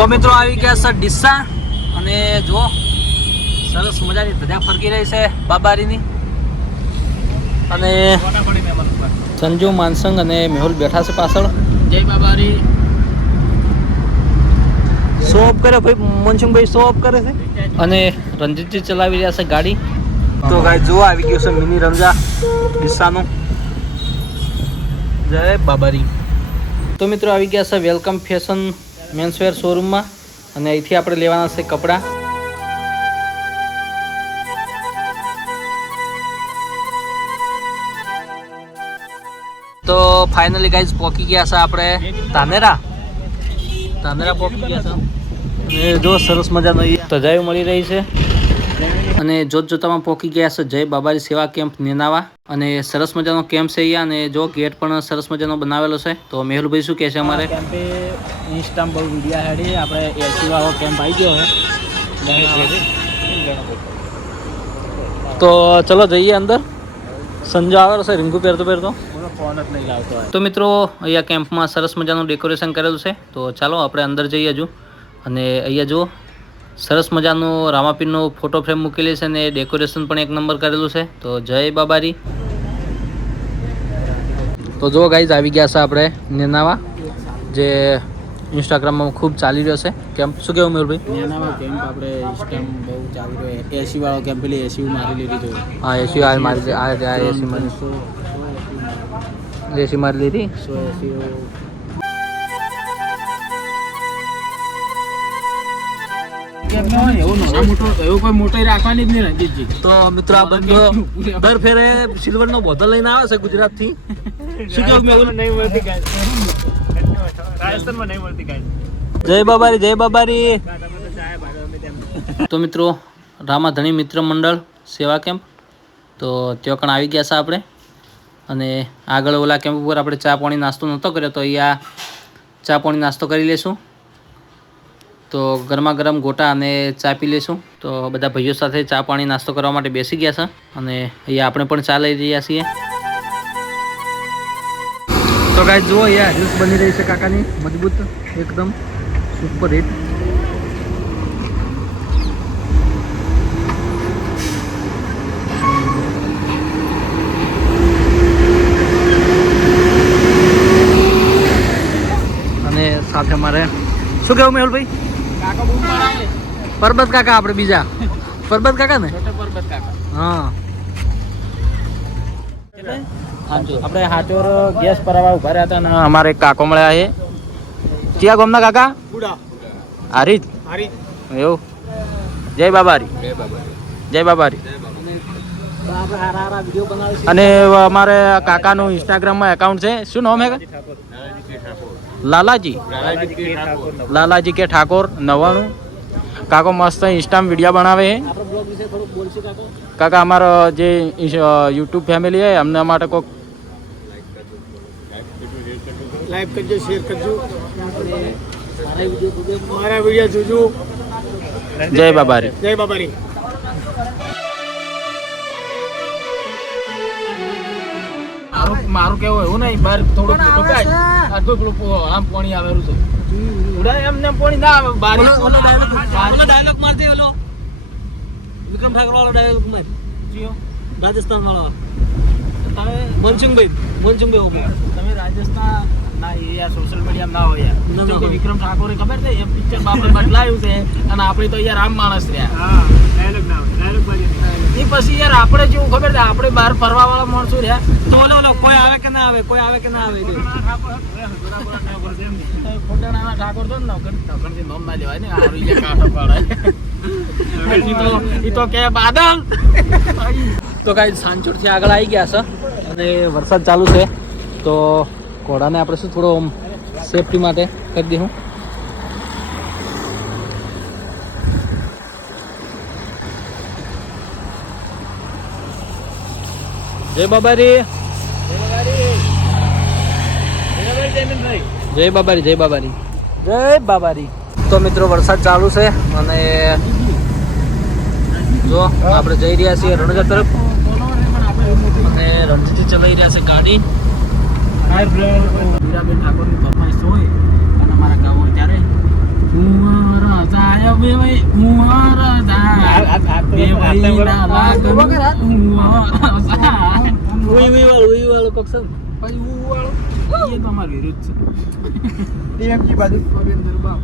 તો મિત્રો આવી ગયા છે ડીસા અને જો સરસ મજાની ધજા ફરકી રહી છે બાબારીની અને સંજુ માનસંગ અને મેહુલ બેઠા છે પાછળ. જય બાબારી. શો ઓફ કરે ભાઈ, મનસુખભાઈ શો ઓફ કરે છે અને રણજીતજી ચલાવી રહ્યા છે ગાડી. તો ગાઈ જો આવી ગયું છે મિની રંજા ડીસાનું. જય બાબારી. તો મિત્રો આવી ગયા છે વેલકમ ફેશન મેન્સવેર શોરૂમમાં અને અહીંથી આપણે લેવાના છે કપડાં. તો ફાઇનલી ગાઈઝ પહોંચી ગયા છે આપણે ધાનેરા પહોંચી ગયા છે અને જો સરસ મજાનો તજાયું મળી રહી છે અને જોતજોતામાં પહોંચી ગયા છે જય બાબારી સેવા કેમ્પ નેનાવા અને સરસ મજાનો કેમ્પ છે અહીંયા અને જો ગેટ પણ સરસ મજાનો બનાવેલો છે. તો મેહુલભાઈ શું કહે છે અમારે કેમ્પે ઇન્સ્ટામાં બહુ વિડીયા હેડી આપણે એસી વાળો કેમ્પ આવી ગયો છે. તો ચલો જઈએ અંદર. સંજો આવે છે રીંગુ પહેરતો ફોન જ નહીં લાવતો. તો મિત્રો અહીંયા કેમ્પમાં સરસ મજાનું ડેકોરેશન કરેલું છે. તો ચાલો આપણે અંદર જઈએ હજુ. અને અહીંયા જુઓ સરસ મજાનું રામાપીરનો ફોટો ફ્રેમ મૂકેલી છે અને ડેકોરેશન પણ એક નંબર કરેલું છે. તો જય બાબારી. તો જો ગાઈઝ આવી ગયા છે આપણે નેનાવા, જે ઇન્સ્ટાગ્રામમાં ખૂબ ચાલી રહ્યો છે કેમ્પ. શું કહેવું મેહુલભાઈ? નેનાવા કેમ્પ આપણે ઇન્સ્ટામાં બહુ ચાલી રહ્યો. એસી વાળો કેમ્પ પેલી એસી મારી લીધી. હા એસી આ મારી એસી મારી લીધી. એવું કોઈ મોટી રાખવાની જ નહીં રણજીતજી. તો મિત્રો આ બંધો દર ફેરે સિલ્વરનો બોટલ લઈને આવે છે ગુજરાતથી. શું કેવું મેહુલ? જય બાબારી, જય બાબારી. તો મિત્રો રામાધણી મિત્ર મંડળ સેવા કેમ્પ, તો ત્યાં કણ આવી ગયા છે આપણે અને આગળ ઓલા કેમ્પ ઉપર આપણે ચા પાણી નાસ્તો નહોતો કર્યો, તો અહીંયા ચા પાણી નાસ્તો કરી લઈશું. તો ગરમા ગરમ ગોટા અને ચા પી લઈશું. તો બધા ભાઈઓ સાથે ચા પાણી નાસ્તો કરવા માટે બેસી ગયા છે અને અહીંયા આપણે પણ ચા લઈ રહ્યા છીએ. તો ગાઈસ જુઓ અહીંયા જ્યુસ બની રહી છે કાકાની, મજબૂત એકદમ સુપર હિટ. અને સાથે મારે શું કહેવું મેહુલભાઈ? કાકા બહુ પડાય. પરબત કાકા આપણે બીજા પરબત કાકા ને? પરબત કાકા. હા આપણે હાચોર ગેસ ભરાવા ઉભા રહ્યા હતા ને અમારે કાકો મળ્યા છે. ક્યાં ગામના કાકા? હારીજ. એવું. જય બાબારી. જય બાબારી. અને અમારે કાકાનું ઇન્સ્ટાગ્રામમાં એકાઉન્ટ છે. શું નામ હે? લાલાજી કે ઠાકોર 99. કાકો મસ્ત ઇન્સ્ટામાં વિડીયો બનાવે છે. કાકા અમારો જે યુટ્યુબ ફેમિલી છે એમના માટે કોઈક લાઈક કરજો, શેર કરજો, મારા વિડીયો જોજો. જય બાબારી. જય બાબારી. મારું કેવું એવું નહીં, બહાર થોડું આમ પાણી આવેલું છે. ઉડાય એમને પાણી ના આવે. ડાયલોગ મારતે ઓલો વિક્રમ ઠાકોર વાળો ડાયલોગ માર રાજસ્થાન વાળો મનસુખભાઈ તમે રાજસ્થાન ના યાર સોશિયલ મીડિયા ના હોય યાર. વિક્રમ ઠાકોરે ખબર છે એ પિક્ચર બાપરે બદલાયું છે અને આપણે તો યાર આમ માણસ રહ્યા. એ પછી યાર આપણે જેવું ખબર છે, આપણે બહાર ફરવા વાળા માણસો રહ્યા. તો ઓલો કોઈ આવે કે ના આવે, કોઈ આવે કે ના આવે. ખોટાણા ઠાકોર તો નોકરથી નોમ ના લેવાય ને. કાંઠો પાડાય એ તો કે બાદલ. તો કાંઈ સાંજોડથી આગળ આવી ગયા છે અને વરસાદ ચાલુ છે. તો ઘોડાને આપણે શું થોડો સેફટી માટે કરી દઈશું. જય બાબારી. જય બાબારી. જય બાબારી. જય બાબારી. તો મિત્રો વરસાદ ચાલુ છે અને જો આપણે જઈ રહ્યા છીએ રણગઢ તરફ અને રણજીતજી ચલાવી રહ્યા છે ગાડી. હીરાબેન ઠાકોરની ફરમાઈશ હોય અને અમારા ગામ હોય ત્યારે હું જાય બે ભાઈ મુહારા જાય બે ભાઈ ના લાગન મુહારા જાય ઉઈ વાળું કોક છે ને. પછી હું વાળો એ તમારું વિરુદ્ધ છે ટીએમજી બાજુ દરબાર